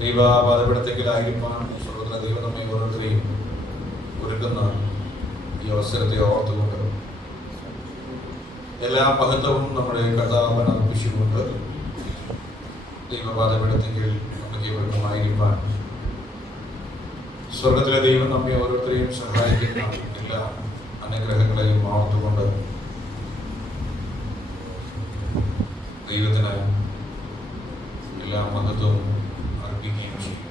ദൈവപാദപീഠത്തിലായിരിക്കാൻ സ്വർഗ്ഗത്തിലെ ദൈവം നമ്മെ ഓരോരുത്തരെയും ഒരുക്കുന്ന ഈ അവസരത്തെ ഓർത്തുകൊണ്ട് എല്ലാ മഹത്വവും നമ്മുടെ കർത്താവിന് അർപ്പിച്ചുകൊണ്ട് ദൈവപാദപീഠത്തിൽ നമുക്ക് ഒരുക്കമായിരിക്കാൻ സ്വർഗത്തിലെ ദൈവം നമ്മെ ഓരോരുത്തരെയും സഹായിക്കുന്ന എല്ലാ അനുഗ്രഹങ്ങളെയും ഓർത്തുകൊണ്ട് ദൈവത്തിന് എല്ലാ മഹത്വവും അർപ്പിക്കുകയും ചെയ്യും.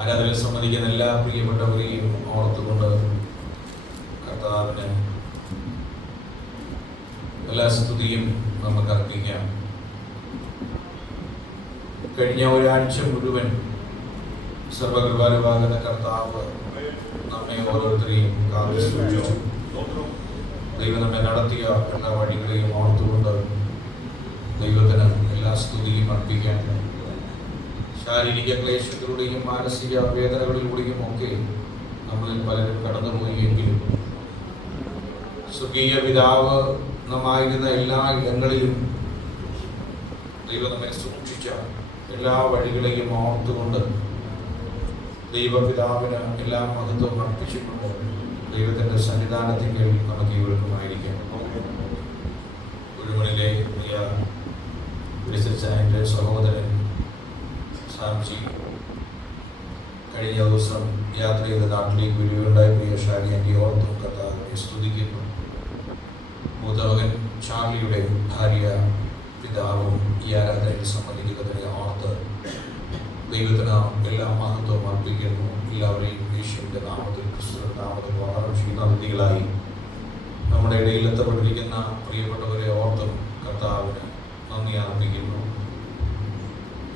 ആരാധനയെ സംബന്ധിക്കുന്ന എല്ലാ പ്രിയപ്പെട്ടവരെയും ഓർത്തുകൊണ്ട് കർത്താവിന് എല്ലാ സ്തുതിയും നമുക്ക് അർപ്പിക്കാം. കഴിഞ്ഞ ഒരാഴ്ച മുഴുവൻ സർവകൃപാലുവാകുന്ന കർത്താവ് നമ്മെ ഓരോരുത്തരെയും കാത്തു സൂക്ഷിച്ചു. ദൈവം നമ്മെ നടത്തിയ എല്ലാ വഴികളെയും ഓർത്തുകൊണ്ട് ദൈവത്തിന് എല്ലാ സ്തുതിയും അർപ്പിക്കാൻ. ശാരീരിക ക്ലേശത്തിലൂടെയും മാനസിക വേദനകളിലൂടെയും ഒക്കെ നമ്മളിൽ പലരും കടന്നുപോയെങ്കിലും സ്വർഗീയ പിതാവ് നമ്മായിരുന്ന എല്ലാ ഇടങ്ങളിലും ദൈവം നമ്മെ സൂക്ഷിച്ച എല്ലാ വഴികളെയും ഓർത്തുകൊണ്ട് ദൈവപിതാവിന് എല്ലാ മഹത്വവും അർപ്പിച്ചുകൊണ്ട് ദൈവത്തിൻ്റെ സന്നിധാനത്തിങ്കിൽ നമുക്ക് ഇവർക്കുമായിരിക്കാം. ഒരുമണിലെ പ്രിയ വിളിച്ചായൻ്റെ സഹോദരൻ സാംജി കഴിഞ്ഞ ദിവസം യാത്ര ചെയ്ത നാട്ടിലേക്ക് വരികയുണ്ടായ പ്രിയ ഷാരി എൻ്റെ ഓർത്തും കർത്താവിനെ സ്തുതിക്കുന്നു. മൂത്തമകൻ ചാർലിയുടെ ഭാര്യ പിതാവും ഈ ആരാധനയിൽ സംബന്ധിക്കുന്നതിനെ ഓർത്ത് ദൈവത്തിന് എല്ലാ മഹത്വവും അർപ്പിക്കുന്നു. എല്ലാവരെയും യേശുവിൻ്റെ നാമത്തിൽ ക്രിസ്തുവിൻ്റെ നാമത്തിൽ വളരെ ചെയ്യുന്ന അതിഥികളായി നമ്മുടെ ഇടയിൽ എത്തപ്പെട്ടിരിക്കുന്ന പ്രിയപ്പെട്ടവരെ ഓർത്തും കർത്താവിന് നന്ദി അർപ്പിക്കുന്നു.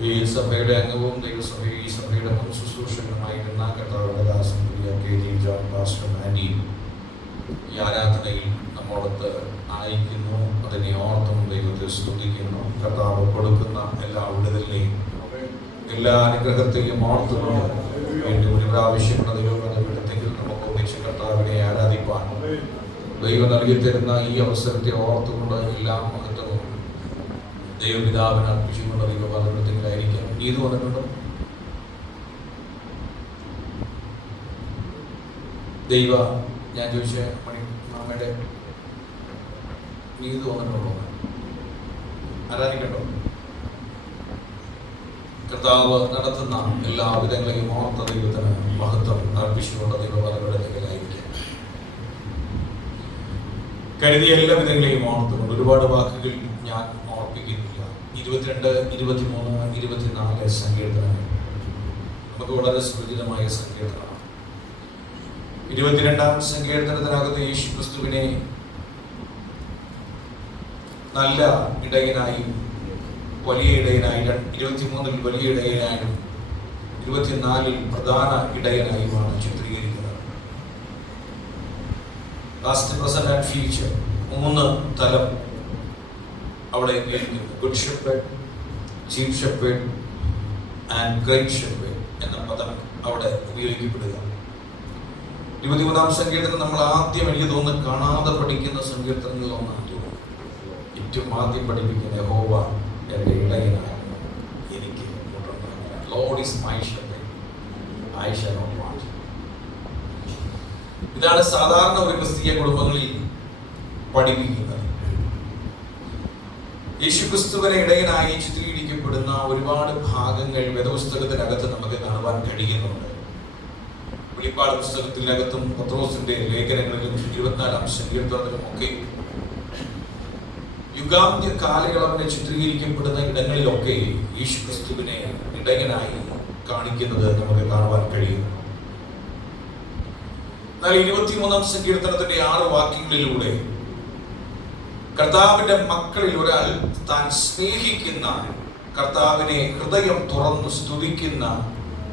ഈ സഭയുടെ അംഗവും ദൈവസഭയിൽ ഈ സഭയുടെ മുൻ ശുശ്രൂഷകനുമായിരുന്ന കർത്താവിൻ്റെ ദാസൻ പ്രിയ K G John pastor Andy ഈ ആരാധനയിൽ നമ്മോടൊത്ത് അയക്കുന്നു. അതിനെ ഓർത്തും ദൈവത്തെ സ്തുതിക്കുന്നു. കർത്താവ് കൊടുക്കുന്ന എല്ലാ വിടുതലിനെയും എല്ലാ അനുഗ്രഹത്തെയും ഓർത്തുകൊണ്ട് വീണ്ടും ഒരു പ്രാവശ്യം ദൈവത്തിലേക്ക് നമുക്ക് ഒന്നിച്ച് കർത്താവിനെ ആരാധിപ്പാൻ ദൈവം നൽകി തരുന്ന ഈ അവസരത്തെ ഓർത്തുകൊണ്ട് എല്ലാ മഹത്വവും ദൈവപിതാവിനെ അർപ്പിച്ചുകൊണ്ട് ദൈവപാദപീഠത്തിലായിരിക്കാം. നീതു വന്നിട്ടുണ്ടോ? ദൈവ ഞാൻ ചോദിച്ച മാമയുടെ നീതു വന്നിട്ടുണ്ടോ? ആരാധിക്കണ്ടോ? കർത്താവ് നടത്തുന്ന എല്ലാ വിധങ്ങളെയും ഓർത്ത ദൈവത്തിന് മഹത്വം അർപ്പിച്ചുകൊണ്ട് ദൈവപാദപീഠത്തിലായിരിക്കാം. കരുതിയ എല്ലാ വിധങ്ങളെയും ഓർത്തുകൊണ്ട് ഒരുപാട് വാക്കുകൾ ഞാൻ ഓർപ്പിക്കുന്നില്ല. 22, 23, 24 സങ്കീർത്തനങ്ങൾ നമുക്ക് വളരെ സുപരിചിതമായ സങ്കീർത്തനമാണ്. 22-ാം സങ്കീർത്തനത്തിനകത്ത് യേശു ക്രിസ്തുവിനെ നല്ല ഇടയനായും വലിയ ഇടയനായും 23-ൽ വലിയ ഇടയനായും 24-ൽ പ്രധാന ഇടയനായുമാണ് ചിത്രീകരിക്കുന്നത്. പാസ്റ്റ്, പ്രസന്റ് ആൻഡ് ഫ്യൂച്ചർ 3 തലം അവിടെ good shepherd, chief shepherd and great shepherd എന്ന പദം അവിടെ ഉപയോഗിക്കപ്പെടുക. 23-ാം സങ്കീർത്തനം നമ്മൾ ആദ്യം എനിക്ക് തോന്നുന്നു കാണാതെ പഠിക്കുന്ന സങ്കീർത്തനങ്ങളിൽ ഒന്നാണ്. ഏറ്റവും ആദ്യം പഠിപ്പിക്കുന്ന യഹോവ എൻ്റെ ഇടയനാകുന്നു, എനിക്ക് മുട്ടുണ്ടാകില്ല. Lord is my shepherd, I shall not want. ഇതാണ് സാധാരണ ഒരു ക്രിസ്തീയ കുടുംബങ്ങളിൽ പഠിപ്പിക്കുന്നത്. യേശുക്രിസ്തുവിനെ ഇടയനായി ചിത്രീകരിക്കപ്പെടുന്ന ഒരുപാട് ഭാഗങ്ങൾ വേദപുസ്തകത്തിനകത്ത് നമുക്ക് കാണുവാൻ കഴിയുന്നുണ്ട്. വെളിപ്പാട് പുസ്തകത്തിനകത്തും പത്രോസിന്റെ ലേഖനങ്ങളിലും 24-ാം സങ്കീർത്തനത്തിലും ഒക്കെ യുഗാന്ത്യ കാലയളവിനെ ചിത്രീകരിക്കപ്പെടുന്ന ഇടങ്ങളിലൊക്കെ യേശുക്രിസ്തുവിനെ ഇടയനായി കാണിക്കുന്നത് നമുക്ക് കാണുവാൻ കഴിയുന്നു. എന്നാൽ 23-ാം സങ്കീർത്തനത്തിന്റെ 6 വാക്യങ്ങളിലൂടെ കർത്താവിന്റെ മക്കളിൽ ഒരാൾ താൻ സ്നേഹിക്കുന്ന കർത്താവിനെ ഹൃദയം തുറന്ന് സ്തുതിക്കുന്ന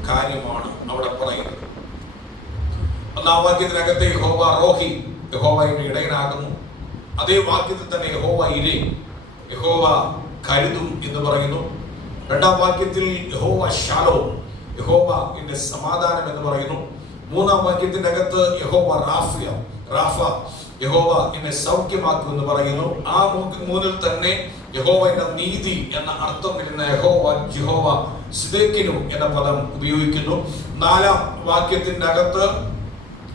കാര്യമാണ് അവിടെ പറയുന്നത്. 1-ാം വാക്യത്തിനകത്തെ യഹോവ റോഹി, യഹോവ എന്റെ ഇടയനാകുന്നു. അതേ വാക്യത്തിൽ തന്നെ യഹോവ ഇരേ, യഹോവ കരുതും എന്ന് പറയുന്നു. 2-ാം വാക്യത്തിൽ യഹോവ ശാലോം, യഹോവ എന്റെ സമാധാനം എന്ന് പറയുന്നു. 3-ാം വാക്യത്തിന്റെ അകത്ത് യഹോവ റാഫ, യഹോവ എന്നെ സൗഖ്യമാക്കും എന്ന് പറയുന്നു. ആ 3-ൽ തന്നെ യഹോവയുടെ നീതി എന്ന അർത്ഥം വരുന്ന യഹോവ സിദേക്കിനു എന്ന പദം ഉപയോഗിക്കുന്നു. 4-ാം വാക്യത്തിന്റെ അകത്ത്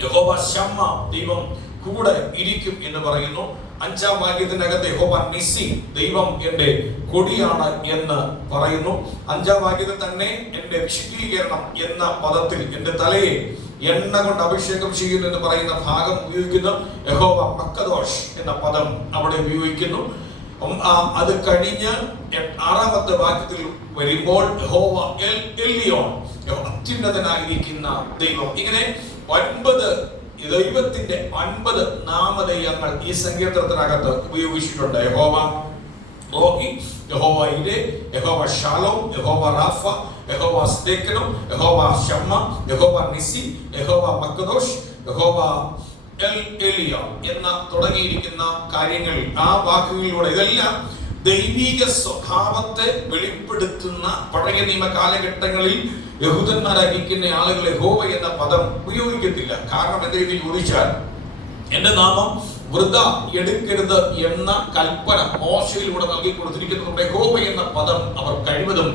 യഹോവ ശമ്മ, ദൈവം കൂടെ ഇരിക്കും എന്ന് പറയുന്നു. 5-ാം വാക്യത്തിനകത്ത് യഹോവ നിസി, ദൈവം എന്റെ കൊടിയാണ് എന്ന് പറയുന്നു. 5-ാം വാക്യത്തിൽ തന്നെ എന്റെ വിശുദ്ധീകരണം എന്ന പദത്തിൽ എന്റെ തലയെ എണ്ണ കൊണ്ട് അഭിഷേകം ചെയ്യുന്നു എന്ന് പറയുന്ന ഭാഗം ഉപയോഗിക്കുന്നു. യഹോവ മക്കദോഷ് എന്ന പദം അവിടെ ഉപയോഗിക്കുന്നു. അത് കഴിഞ്ഞ് 6-ാമത്തെ വാക്യത്തിൽ വരുമ്പോൾ യഹോവ എൽയോൻ, അത്യുന്നതനായിരിക്കുന്ന ദൈവം. ഇങ്ങനെ 9 ദൈവത്തിന്റെ 9 നാമധേയങ്ങൾ ഈ സങ്കീർത്തനത്തിനകത്ത് ഉപയോഗിച്ചിട്ടുണ്ട്. യഹോവ റോഹി, യഹോവ ഇരേ, യഹോവ ഷാലോം, യഹോവ റാഫ, യഹോവ സിദേക്കനോ, യഹോവ ശമ്മ, യഹോവ നിസി, യഹോവ മക്കദോഷ്, യഹോവ എലിയോൻ എന്ന തുടങ്ങിയിരിക്കുന്ന കാര്യങ്ങൾ, ആ വാക്കുകളിലൂടെ ഇതെല്ലാം ദൈവിക സ്വഭാവത്തെ വെളിപ്പെടുത്തുന്ന പഴയ നിയമ കാലഘട്ടങ്ങളിൽ യഹൂദന്മാരായിരിക്കുന്ന ആളുകൾ യഹോവ എന്ന പദം ഉപയോഗിക്കത്തില്ല. കാരണം എന്തെന്ന് ചോദിച്ചാൽ, എന്റെ നാമം വൃഥ എടുക്കരുത് എന്ന കൽപ്പന മോശയിലൂടെ നൽകി കൊടുത്തിരിക്കുന്നതുകൊണ്ട് യഹോവ എന്ന പദം അവർ കഴിവതും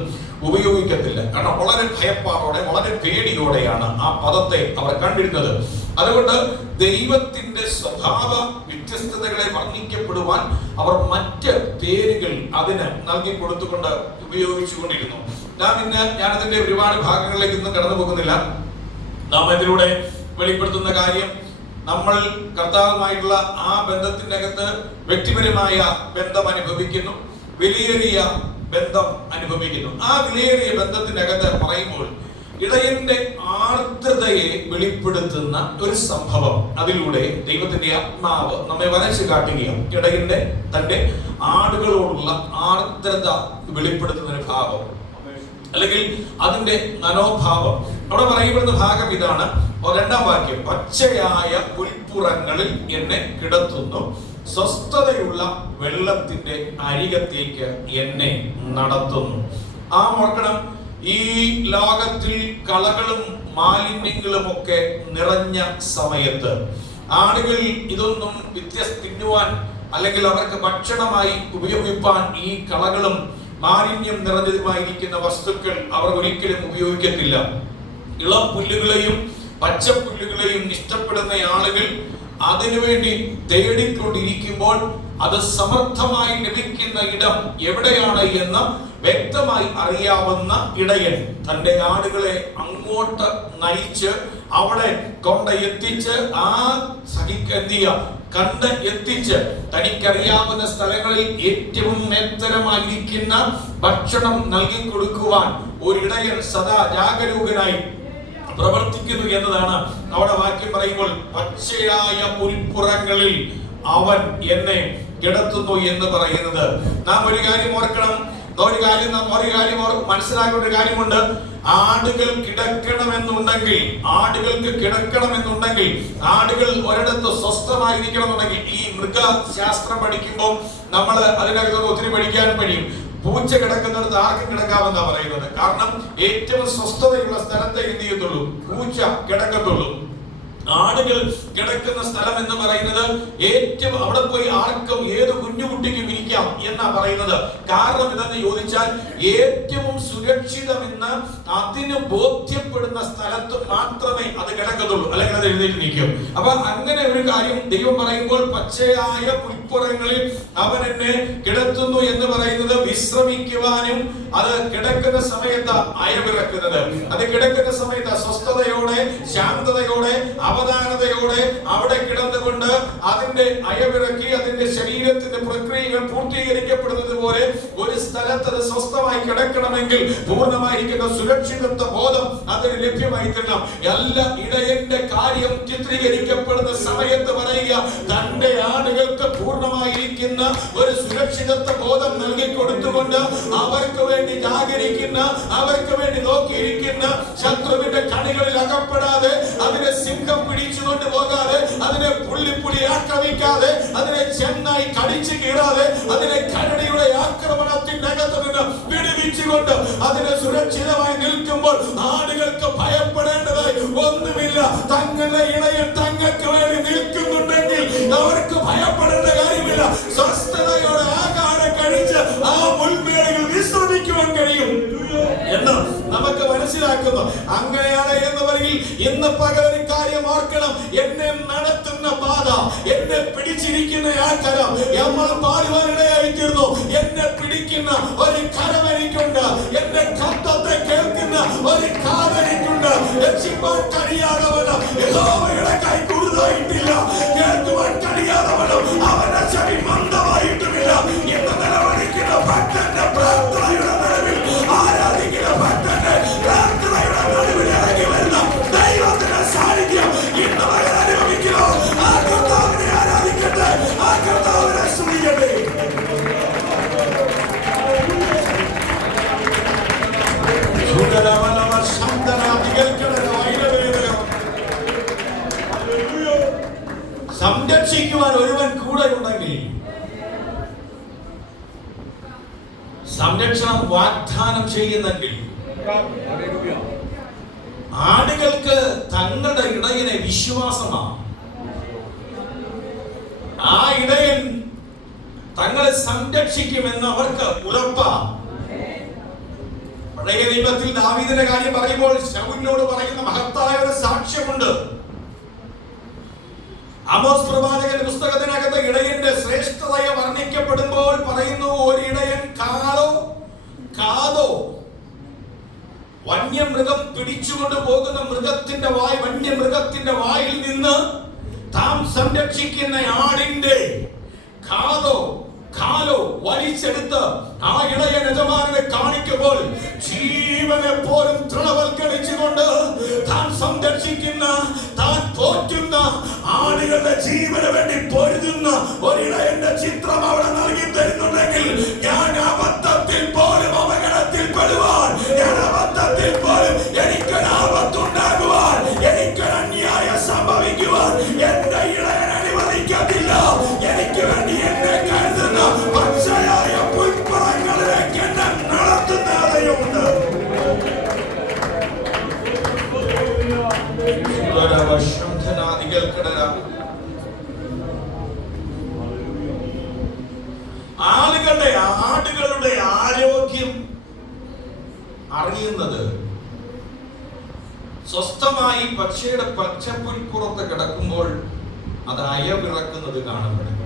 ഉപയോഗിക്കത്തില്ല. കാരണം വളരെ ഭയപ്പാടോടെ, വളരെ പേടിയോടെയാണ് ആ പദത്തെ അവർ കണ്ടിരുന്നത്. അതുകൊണ്ട് ദൈവത്തിന്റെ സ്വഭാവ വ്യത്യസ്തതകളെ വർണ്ണിക്കപ്പെടുവാൻ അവർ മറ്റ് പേരുകൾ അതിന് നൽകി കൊടുത്തുകൊണ്ട് ഉപയോഗിച്ചുകൊണ്ടിരുന്നു. ഞാനതിന്റെ ഒരുപാട് ഭാഗങ്ങളിലേക്ക് ഇന്നും കടന്നു പോകുന്നില്ല. നാം ഇതിലൂടെ വെളിപ്പെടുത്തുന്ന കാര്യം, നമ്മൾ കർത്താവുമായിട്ടുള്ള ആ ബന്ധത്തിന്റെ അകത്ത് വ്യക്തിപരമായ ബന്ധം അനുഭവിക്കുന്നു, വിലയേറിയ ബന്ധം അനുഭവിക്കുന്നു. ആ വിലയേറിയ ബന്ധത്തിന്റെ അകത്ത് പറയുമ്പോൾ ഇടയന്റെ ആർദ്രതയെ വെളിപ്പെടുത്തുന്ന ഒരു സംഭവം, അതിലൂടെ ദൈവത്തിന്റെ ആത്മാവ് നമ്മെ വരച്ചു കാട്ടുകയാണ്. ഇടയന്റെ തന്റെ ആടുകളോടുള്ള ആർദ്രത വെളിപ്പെടുത്തുന്ന ഒരു ഭാവം, അല്ലെങ്കിൽ അതിന്റെ മനോഭാവം അവിടെ പറയപ്പെടുന്ന ഭാഗം ഇതാണ്. 2-ാം വാക്യം, പച്ചയായ പുൽപ്പുറങ്ങളിൽ എന്നെ കിടത്തുന്നു, സ്വസ്ഥതയുള്ള വെള്ളത്തിന്റെ അരികത്തേക്ക് എന്നെ നടത്തുന്നു. ആ ഓർക്കണം, ഈ ലോകത്തിൽ കളകളും മാലിന്യങ്ങളും ഒക്കെ നിറഞ്ഞ സമയത്ത് ആളുകൾ ഇതൊന്നും തിന്നുവാൻ അല്ലെങ്കിൽ അവർക്ക് ഭക്ഷണമായി ഉപയോഗിപ്പാൻ ഈ കളകളും മാലിന്യം നിറഞ്ഞതുമായിരിക്കുന്ന വസ്തുക്കൾ അവർ ഒരിക്കലും ഉപയോഗിക്കത്തില്ല. ഇളം പുല്ലുകളെയും പച്ചപ്പുല്ലുകളെയും ഇഷ്ടപ്പെടുന്ന ആളുകൾ അതിനുവേണ്ടി തേടിക്കൊണ്ടിരിക്കുമ്പോൾ അത് സമർത്ഥമായി ലഭിക്കുന്ന ഇടം എവിടെയാണ് എന്ന് വ്യക്തമായി അറിയാവുന്ന ഇടയൻ തന്റെ ആടുകളെ അങ്ങോട്ട് നയിച്ച് അവിടെ എത്തിച്ച് ആ കണ്ട് എത്തിച്ച് തനിക്കറിയാവുന്ന സ്ഥലങ്ങളിൽ ഏറ്റവും മേത്തരമായിരിക്കുന്ന ഭക്ഷണം നൽകി കൊടുക്കുവാൻ ഒരിടയൻ സദാ ജാഗരൂകനായി പ്രവർത്തിക്കുന്നു എന്നതാണ് അവിടെ വാക്യം പറയുമ്പോൾ, പച്ചയായ പുൽപ്പുറങ്ങളിൽ അവൻ എന്നെ കിടത്തുന്നു എന്ന് പറയുന്നത്. നാം ഒരു കാര്യം ഓർക്കണം, ഒരു കാര്യം മനസ്സിലാക്കേണ്ട ഒരു കാര്യമുണ്ട്. ആടുകൾക്ക് കിടക്കണമെന്നുണ്ടെങ്കിൽ ആടുകൾ ഒരിടത്ത് സ്വസ്ഥമായിരിക്കണമെന്നുണ്ടെങ്കിൽ, ഈ മൃഗശാസ്ത്രം പഠിക്കുമ്പോൾ നമ്മൾ അതിനകത്ത് ഒത്തിരി പഠിക്കാൻ കഴിയും. പൂച്ച കിടക്കുന്നിടത്ത് ആർക്കും കിടക്കാമെന്നാ പറയുന്നത്. കാരണം ഏറ്റവും സ്വസ്ഥതയുള്ള സ്ഥലത്തെ എന്ത് ചെയ്യത്തുള്ളൂ, പൂച്ച കിടക്കത്തുള്ളൂ. ആടുകൾ കിടക്കുന്ന സ്ഥലം എന്ന് പറയുന്നത് ഏറ്റവും, അവിടെ പോയി ആർക്കും ഏത് കുഞ്ഞുകുട്ടിക്കും ഇരിക്കാം എന്നാ പറയുന്നത്. കാരണം എന്തെന്ന് ചോദിച്ചാൽ, ഏറ്റവും സുരക്ഷിതമെന്ന് അതിന് ബോധ്യപ്പെടുന്ന സ്ഥലത്ത് മാത്രമേ അത് കിടക്കത്തുള്ളൂ, അല്ലെങ്കിൽ അത് എഴുന്നേറ്റ് നിൽക്കും. അപ്പൊ അങ്ങനെ ഒരു കാര്യം ദൈവം പറയുമ്പോൾ, പച്ചയായ പുൽപ്പുറങ്ങളിൽ അവൻ എന്നെ കിടത്തുന്നു എന്ന് പറയുന്നത് വിശ്രമിക്കുവാനും, അത് കിടക്കുന്ന സമയത്ത് അയവിറക്കുന്നത്, അത് കിടക്കുന്ന സമയത്ത് സ്വസ്ഥതയോടെ ശാന്തതയോടെ അവധാനതയോടെ അവിടെ കിടന്നുകൊണ്ട് അതിന്റെ അയവിറക്കി അതിന്റെ ശരീരത്തിന്റെ പ്രക്രിയകൾ പൂർത്തീകരിക്കപ്പെടുന്നത് പോലെ ഒരു സ്ഥലത്ത് അത് സ്വസ്ഥമായി കിടക്കണമെങ്കിൽ പൂർണ്ണമായിരിക്കുന്ന സുരക്ഷിതത്വ ബോധം അതിന് ലഭ്യമായി തരണം. എല്ലാ ഇടയന്റെ കാര്യം ചിത്രീകരിക്കപ്പെടുന്ന സമയത്ത് പറയുക, തന്റെ ആടുകൾക്ക് പൂർണ്ണമായിരിക്കുന്ന ഒരു സുരക്ഷിതത്വ ബോധം നൽകി കൊടുത്തുകൊണ്ട് അവർക്ക് വേണ്ടി ജാഗരിക്കുന്ന, അവർക്ക് വേണ്ടി നോക്കിയിരിക്കുന്ന, ശത്രുവിന്റെ കണികളിൽ അകപ്പെടാതെ, അതിനെ സിംഹം പിടിച്ചുകൊണ്ട് പോകാതെ, അതിനെ പുള്ളിപ്പുള്ളി ആക്രമിക്കാതെ, അതിനെ ചെന്നായി കടിച്ചു കീറാതെ, അതിനെ കരടിയുടെ ആക്രമണത്തിന്റെ അകത്ത് നിന്ന് വിടുവിച്ചുകൊണ്ട് അതിനെ സുരക്ഷിതമായി നിൽക്കുമ്പോൾ ആടുകൾക്ക് ഭയപ്പെടേണ്ടതായി ഒന്നുമില്ല. തങ്ങളുടെ ഇടയിൽ തങ്ങൾക്ക് വേണ്ടി നിൽക്കുന്നുണ്ടെങ്കിൽ അവർക്ക് ഭയപ്പെടേണ്ട കാര്യമില്ല. സ്വസ്ഥതയോടെ ആഹാരം കഴിച്ച് ആ മുൾമേടുകൾ വിശ്രമിക്കുവാൻ കഴിയും എന്ന് നമുക്ക് മനസ്സിലാക്കുന്നു. അങ്ങനെയാണ് എന്ന് പറയും. ഇന്ന് പകൽ ഒരു കാര്യം ഓർക്കണം. എന്നെ നടത്തുന്ന പാത, എന്നെ പിടിച്ചിരിക്കുന്ന ആ കരം, നമ്മൾ പാടുവാനിടയായിത്തീർന്നു. എന്നെ പിടിക്കുന്ന ഒരു കരം എനിക്കുണ്ട്. എന്റെ ശബ്ദത്തെ കേൾക്കുന്ന ഒരു കാതെനിക്കുണ്ട്. രക്ഷിപ്പാൻ കഴിയാതവന് യഹോവയുടെ കൈ കുറുതായിട്ടില്ല. കേൾക്കുവാൻ കഴിയാതവന് അവന്റെ ചെവി മന്ദമായിട്ടുമില്ല. ഇന്ന് നിലവിളിക്കുന്ന ഭക്തന്റെ പ്രാർത്ഥനയുടെ നടുവിൽ, ആരാധിക്കുന്ന ഭക്തന്റെ പ്രാർത്ഥനയുടെ നടുവിൽ ഇറങ്ങി വരുന്ന ദൈവത്തിന്റെ സാന്നിധ്യം ഇന്ന് വരെ അനുഭവിക്കുന്നു. ആ കർത്താവിനെ ആരാധിക്കട്ടെ, ആ കർത്താവിനെ സ്തുതിക്കട്ടെ. സംരക്ഷിക്കുവാൻ ഒരുവൻ കൂടെ ഉണ്ടെങ്കിൽ, സംരക്ഷണം വാഗ്ദാനം ചെയ്യുന്നെങ്കിൽ, ആടുകൾക്ക് തങ്ങളുടെ ഇടയനെ വിശ്വാസമാണ്. ആ ഇടയൻ തങ്ങളെ സംരക്ഷിക്കുമെന്ന് അവർക്ക് ഉറപ്പാണ്. പഴയ നിയമത്തിൽ ദാവീദിന്റെ കാര്യം പറയുമ്പോൾ ശൗലിനോട് പറയുന്ന മഹത്തായ ഒരു സാക്ഷ്യമുണ്ട്. ആമോസ് പ്രവാചകന്റെ പുസ്തകത്തിനകത്ത് ഇടയന്റെ ശ്രേഷ്ഠതയെ വർണ്ണിക്കപ്പെടുമ്പോൾ പറയുന്നു, ഒരിടയൻ കാതോ വന്യമൃഗം പിടിച്ചുകൊണ്ട് പോകുന്ന വന്യമൃഗത്തിന്റെ വായിൽ നിന്ന് താൻ സംരക്ഷിക്കുന്ന ആടിന്റെ കാലോ വലിച്ചെടുത്ത് ആ ഇടയ യജമാനെ കാണിക്കുമ്പോൾ ജീവനെ പോലും തൃണവൽക്കരിച്ചുകൊണ്ട് താൻ സംരക്ഷിക്കുന്ന, താൻ പോറ്റുന്ന ആടുകളുടെ ജീവന് വേണ്ടി പൊരുതുന്ന ഒരിടയന്റെ ചിത്രം അവിടെ നൽകി തരുന്നുണ്ടെങ്കിൽ, ഞാൻ അബദ്ധത്തിൽ പോലും അപകടത്തിൽ പെടുവാൻ, ഞാൻ അബദ്ധത്തിൽ പോലും എനിക്കൊരാപത്തുണ്ടാകുവാൻ, എനിക്കൊരന്യായം സംഭവിക്കുവാൻ എന്റെ ഇടയൻ അനുവദിക്കത്തില്ല. എനിക്ക് വേണ്ടി എന്നെ കരുതുന്ന പച്ചയായ പുൽപ്പറങ്ങളിലേക്ക് എന്നെ നടത്തുന്നതയുണ്ട്. ആടുകളുടെ ആരോഗ്യം അറിയുന്നത് സ്വസ്ഥമായി പക്ഷിയുടെ പച്ചപ്പുൽപ്പുറത്ത് കിടക്കുമ്പോൾ അത് അയവിറക്കുന്നത് കാണപ്പെടും.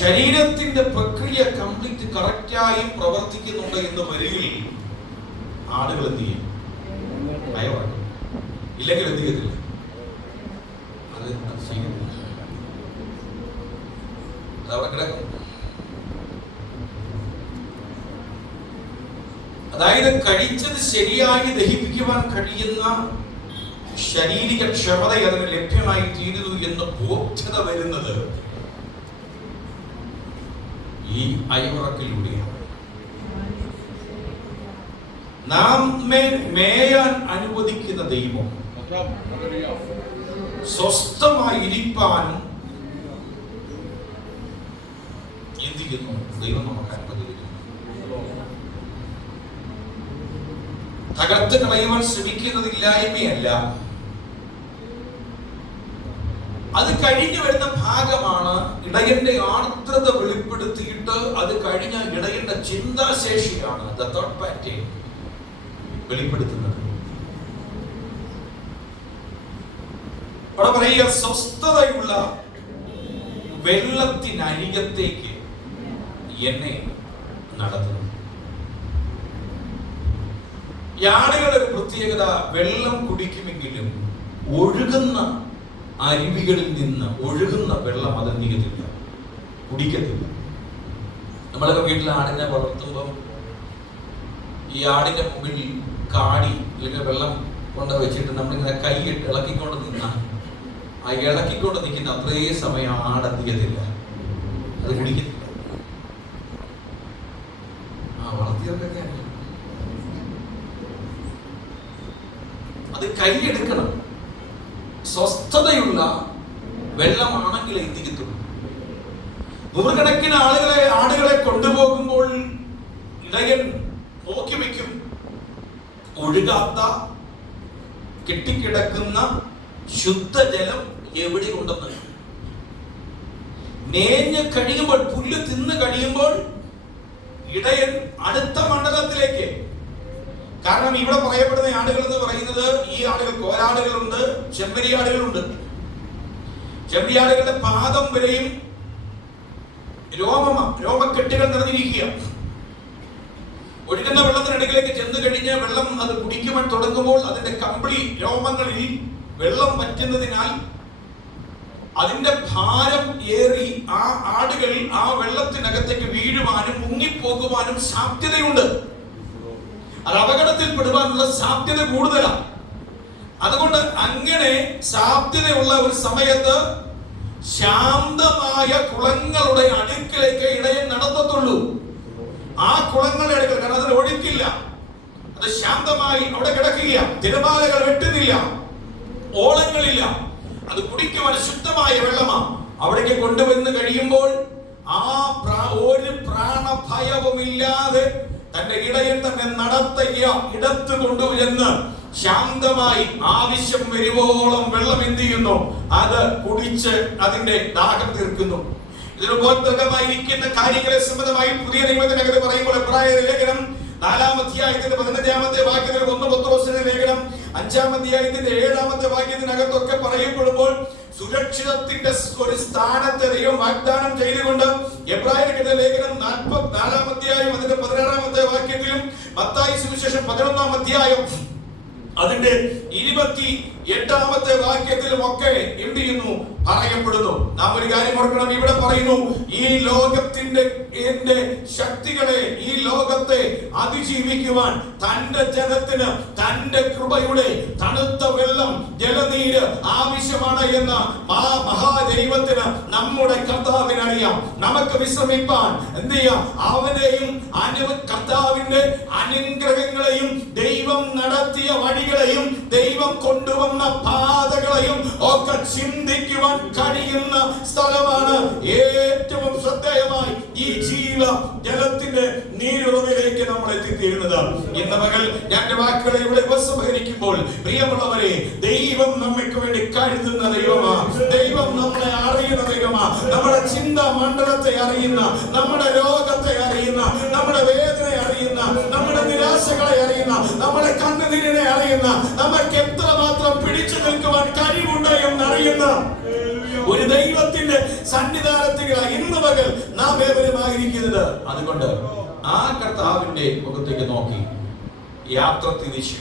ശരീരത്തിന്റെ പ്രക്രിയ കംപ്ലീറ്റ് കറക്റ്റായി പ്രവർത്തിക്കുന്നുണ്ട് എന്ന് വരികിൽ ആടുകൾ എന്ത് ചെയ്യും? അയവിറക്കും. ഇല്ലെങ്കിൽ എന്ത് ചെയ്യത്തില്ല, അത് ചെയ്യുന്നില്ല, അതവിടെ കിടക്കും. അതായത് കഴിച്ചത് ശരിയായി ദഹിപ്പിക്കുവാൻ കഴിയുന്ന ശാരീരിക ക്ഷമത അതിന് ലഭ്യമായി തീരുന്നു എന്ന് ബോധ്യത വരുന്നത് ഈ അയവിറക്കിലൂടെയാണ്. നമ്മെ മേയാൻ അനുവദിക്കുന്ന ദൈവം സ്വസ്ഥമായി ഇരിപ്പാനും എന്ത് ചെയ്യുന്നു? ദൈവം നമുക്ക് അനുവദിക്കുന്നു. തകർത്ത് കളയുവാൻ ശ്രമിക്കുന്നതില്ലായ്മയല്ല, അത് കഴിഞ്ഞു വരുന്ന ഭാഗമാണ്. ഇടയന്റെ ആർദ്രത വെളിപ്പെടുത്തിയിട്ട് അത് കഴിഞ്ഞ ഇടയന്റെ ചിന്താശേഷിയാണ് വെളിപ്പെടുത്തുന്നത്. അവിടെ പറയുക, സ്വസ്ഥതയുള്ള വെള്ളത്തിനരികത്തേക്ക് എന്നെ നടത്തുന്നു. ഈ ആടുകളുടെ ഒരു പ്രത്യേകത, വെള്ളം കുടിക്കുമെങ്കിലും ഒഴുകുന്ന അരുവികളിൽ നിന്ന് ഒഴുകുന്ന വെള്ളം അത് നീങ്ങത്തില്ല, കുടിക്കത്തില്ല. നമ്മളൊക്കെ വീട്ടിൽ ആടിനെ വളർത്തുമ്പം ഈ ആടിന്റെ മുമ്പിൽ കാടി അല്ലെങ്കിൽ വെള്ളം കൊണ്ട് വെച്ചിട്ട് നമ്മളിങ്ങനെ കൈയിട്ട് ഇളക്കിക്കൊണ്ട് നിന്നാൽ ആ ഇളക്കിക്കൊണ്ട് നിൽക്കുന്ന അത്രേ സമയം ആടെത്തിക്കത്തില്ല, അത് കുടിക്കത്തില്ല. വളർത്തിയവർക്കൊക്കെ അത് കൈയെടുക്കണം. സ്വസ്ഥതയുള്ള വെള്ളമാണെങ്കിൽ എത്തിക്കത്തുള്ളൂ. നൂറുകണക്കിന് ആടുകളെ കൊണ്ടുപോകുമ്പോൾ ഇടയൻ നോക്കി വയ്ക്കും, ഒഴുകാത്ത കെട്ടിക്കിടക്കുന്ന ശുദ്ധജലം എവിടെ ഉണ്ടെന്ന്. മേഞ്ഞ് കഴിയുമ്പോൾ, പുല്ല് തിന്ന് കഴിയുമ്പോൾ ഇടയൻ അടുത്ത മണ്ഡലത്തിലേക്ക്. കാരണം ഇവിടെ പറയപ്പെടുന്ന ആടുകൾ എന്ന് പറയുന്നത്, ഈ ആടുകൾ കോലാടുകളുണ്ട്, ചെമ്പരിയാടുകളുണ്ട്. ചെമ്പരിയാടുകളുടെ പാദം വരെയും രോമക്കെട്ടുകൾ നിറഞ്ഞിരിക്കുക. ഒഴുകുന്ന വെള്ളത്തിനടുക്കിലേക്ക് ചെന്ന് കഴിഞ്ഞ് വെള്ളം അത് കുടിക്കുവാൻ തുടങ്ങുമ്പോൾ അതിന്റെ കമ്പിളി രോമങ്ങളിൽ വെള്ളം വറ്റുന്നതിനാൽ അതിന്റെ ഭാരം ഏറി ആ ആടുകൾ ആ വെള്ളത്തിനകത്തേക്ക് വീഴുവാനും മുങ്ങിപ്പോകുവാനും സാധ്യതയുണ്ട്. അത് അപകടത്തിൽപ്പെടുവാനുള്ള സാധ്യത കൂടുതലാണ്. അതുകൊണ്ട് അങ്ങനെ സാധ്യതയുള്ള ഒരു സമയത്ത് ശാന്തമായ കുളങ്ങളുടെ അടുക്കിലേക്ക് ഇടയൻ നടത്തത്തുള്ളൂ. ആ കുളങ്ങളുടെ അടുക്കൽ, കാരണം അതിൽ ഒഴുക്കില്ല, അത് ശാന്തമായി അവിടെ കിടക്കുക. തിരമാലകൾ വെട്ടുന്നില്ല, ഓളങ്ങളില്ല, അത് കുടിക്കുവാൻ ശുദ്ധമായ വെള്ളമാണ്. അവിടേക്ക് കൊണ്ടുവന്ന് കഴിയുമ്പോൾ ഒരു പ്രാണഭയവുമില്ലാതെ തന്റെ ഇടയൻ തന്നെ നടത്തിയ ഇടത്ത് കൊണ്ടുവന്ന് ശാന്തമായി ആവശ്യം വരുവോളം വെള്ളം എന്ത് ചെയ്യുന്നു? അത് കുടിച്ച് അതിന്റെ ദാഹം തീർക്കുന്നു. ഇതിന് ബോധകമായിരിക്കുന്ന കാര്യങ്ങളെ സംബന്ധമായി പുതിയ നിയമത്തിനകത്ത് പറയുമ്പോൾ എബ്രായരുടെ ലേഖനം 4-ാം അധ്യായത്തിന്റെ 15-ാമത്തെ വാക്യത്തിൽ, 1 പത്രോസിന്റെ ലേഖനം 5-ാം അധ്യായത്തിന്റെ 7-ാമത്തെ വാക്യത്തിനകത്തൊക്കെ പറയപ്പെടുമ്പോൾ സുരക്ഷിതത്തിന്റെ ഒരു സ്ഥാനത്തെ ദൈവം വാഗ്ദാനം ചെയ്തുകൊണ്ട് എബ്രായരുടെ ലേഖനം 44-ാം അധ്യായം അതിന്റെ 16-ാമത്തെ വാക്യത്തിലും മത്തായി സുവിശേഷം 11-ാം അധ്യായം അതിന്റെ 28-ാമത്തെ വാക്യത്തിലും ഒക്കെ എന്ത് ചെയ്യുന്നു? പറയപ്പെടുന്നു. നാം ഒരു കാര്യം ഓർക്കണം. ഇവിടെ പറയുന്നു, ഈ ലോകത്തിന്റെ ശക്തികളെ, ഈ ലോകത്തെ അതിജീവിക്കുവാൻ തന്റെ ജനത്തിന് തന്റെ കൃപയുടെ തണുത്ത വെള്ളം, ജലനീര് ആവശ്യമാണ് എന്ന ആ മഹാദൈവത്തിന്, നമ്മുടെ കർത്താവിനറിയാം. നമുക്ക് വിശ്രമിപ്പാൻ എന്ത് ചെയ്യാം? അവനെയും കർത്താവിന്റെ അനുഗ്രഹങ്ങളെയും ദൈവം നടത്തിയ വഴികളെയും ദൈവം കൊണ്ടുവന്ന പാതകളെയും ഒക്കെ ചിന്തിക്കുവാൻ കഴിയുന്ന സ്ഥലമാണ് ഏറ്റവും ശ്രദ്ധേയമായി ഈ ജീവ ജലത്തിന്റെ നീരുറവിലേക്ക് നമ്മൾ എത്തിത്തീരുന്നത്. ഇന്ന് പകൽ ഞാൻ വാക്കുകളെ ഇവിടെ ഉപസംഹരിക്കുമ്പോൾ, പ്രിയമുള്ളവരെ, ദൈവം നമ്മൾക്ക് വേണ്ടി കരുതുന്ന ദൈവമാണ്. ദൈവം നമ്മളെ അറിയുന്ന ദൈവമാണ്. നമ്മുടെ ചിന്താ മണ്ഡലത്തെ അറിയുന്ന, നമ്മുടെ രോഗത്തെ അറിയുന്ന, നമ്മുടെ വേദനയെ അറിയുന്ന, നമ്മുടെ നിരാശകളെ അറിയുന്ന, നമ്മുടെ കണ്ണുനീരിനെ അറിയുന്ന, നമുക്ക് എത്രമാത്രം പിടിച്ചു നിൽക്കുവാൻ കഴിവുണ്ട് എന്നറിയുന്ന ഒരു ദൈവത്തിന്റെ സന്നിധാനത്തിലാണ് ഇന്ന് പകൽ നാം ഏവരുമായിരിക്കുന്നത്. അതുകൊണ്ട് ആ കർത്താവിന്റെ മുഖത്തേക്ക് നോക്കി യാത്ര തിരിച്ച്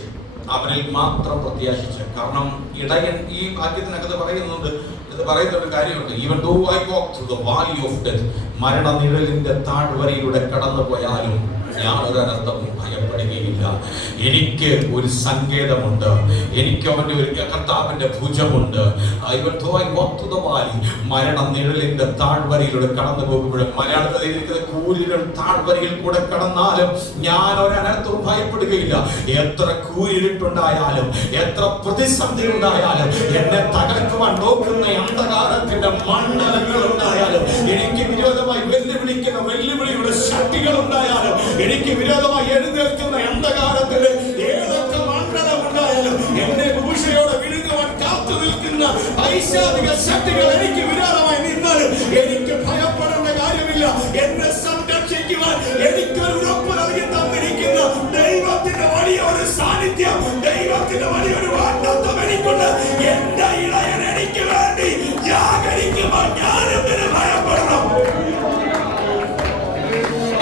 അവനിൽ മാത്രം പ്രത്യാശിച്ച്. കാരണം ഇടയൻ ഈ വാക്യത്തിനകത്ത് പറയുന്നൊരു കാര്യമുണ്ട്. Even though I walk through the valley of death, മരണനിഴലിന്റെ താഴ്വരയിലൂടെ കടന്നു പോയാലും ഞാൻ ഒരു അനർത്ഥവും ഭയപ്പെടുകയില്ല. എനിക്ക് ഒരു സങ്കേതമുണ്ട്, എനിക്ക് അവന്റെ ഒരു കർത്താവിന്റെ ഭുജമുണ്ട്. മരണനിഴലിന്റെ താഴ്വരയിലൂടെ കടന്നു പോകുമ്പോഴും, മലയാളത്തിൽ കൂരിരുൾ താഴ്വരയിൽ കൂടെ കടന്നാലും ഞാൻ ഒരു അനർത്ഥവും ഭയപ്പെടുകയില്ല. എത്ര കൂരിരുട്ടുണ്ടായാലും, എത്ര പ്രതിസന്ധി ഉണ്ടായാലും, എന്നെ തകർക്കുവാൻ നോക്കുന്ന അന്ധകാരത്തിന്റെ മണ്ഡലങ്ങൾ ഉണ്ടായാലും, എനിക്ക് വിരോധമായി വെല്ലുവിളിക്കുന്ന വെല്ലുവിളിയുടെ ശക്തികൾ ഉണ്ടായാലും, എനിക്ക് വിരോധമായി എഴുന്നേൽക്കുന്ന അന്ധകാരത്തിന്റെ ഏതൊക്കെ മണ്ഡലം ഉണ്ടായാലും, എന്നെ ഭൂഷയോടെ വിഴുങ്ങുവാൻ കാത്തു നിൽക്കുന്ന പൈശാചിക ശക്തികൾ എനിക്ക് വിരോധമായി നിന്നാലും എനിക്ക് ഭയപ്പെടേണ്ട കാര്യമില്ല. എന്നെ സംരക്ഷിക്കുവാൻ എനിക്കൊരു ഉറപ്പ് നൽകി തന്നിരിക്കുന്ന ദൈവത്തിന്റെ വലിയൊരു സാന്നിധ്യം, ദൈവത്തിന്റെ വലിയൊരു വാഗ്ദത്തം എനിക്കുണ്ട്. എന്റെ ഇളയൻ എനിക്ക് വേണ്ടി ജാഗരിക്കുമ്പോൾ ഞാൻ എന്തിനു ഭയപ്പെടണം?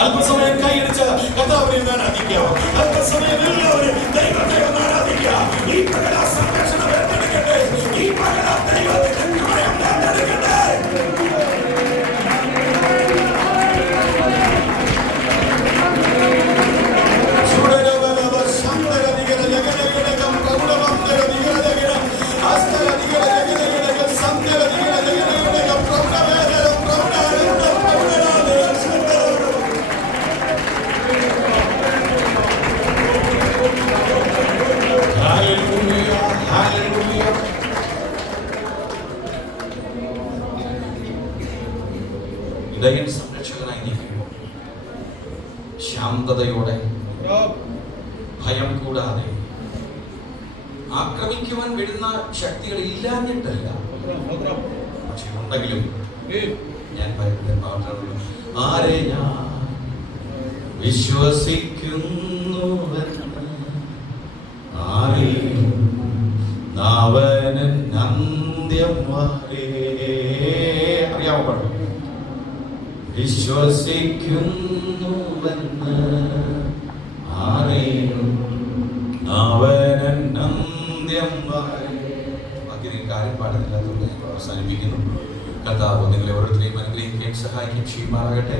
അല്പസമയം കൈയടിച്ച് കർത്താവിനെ ആരാധിക്കാം. അല്പസമയം എല്ലാവരും ദൈവത്തെ ആരാധിക്കാം. ഈ പകല സംരക്ഷണം ഏറ്റെടുക്കട്ടെ. ഈ പകല ദൈവത്തിന്റെ ന്യായം ഏറ്റെടുക്കട്ടെ. ഇടയൻ സംരക്ഷകനായി നിൽക്കുമ്പോൾ ശാന്തതയോടെ, ഭയം കൂടാതെ, ആക്രമിക്കുവാൻ വരുന്ന ശക്തികൾ ഇല്ലാഞ്ഞിട്ടല്ല, പക്ഷെ ഉണ്ടെങ്കിലും ഞാൻ ഭയപ്പെടുന്നത് മാത്രമേ ഉള്ളൂ. ആരെ ഞാൻ വിശ്വസിക്കുന്നുവെന്ന് അറിയും നാവനൻ അന്ത്യം വരെ. അറിയാമോ പാട്ട്? വിശ്വസിക്കുന്നുവെന്ന് അറിയും നാവനൻ അന്ത്യം വരെ. ബാക്കി നിങ്ങൾ കാര്യം പാടുന്നില്ലാത്തതുകൊണ്ട് ഞങ്ങൾ അവസാനിപ്പിക്കുന്നു. കർത്താവ് നിങ്ങളെ ഓരോരുത്തരെയും അനുഗ്രഹിക്കുകയും സഹായിക്കുകയും ചെയ്യുമാറാകട്ടെ.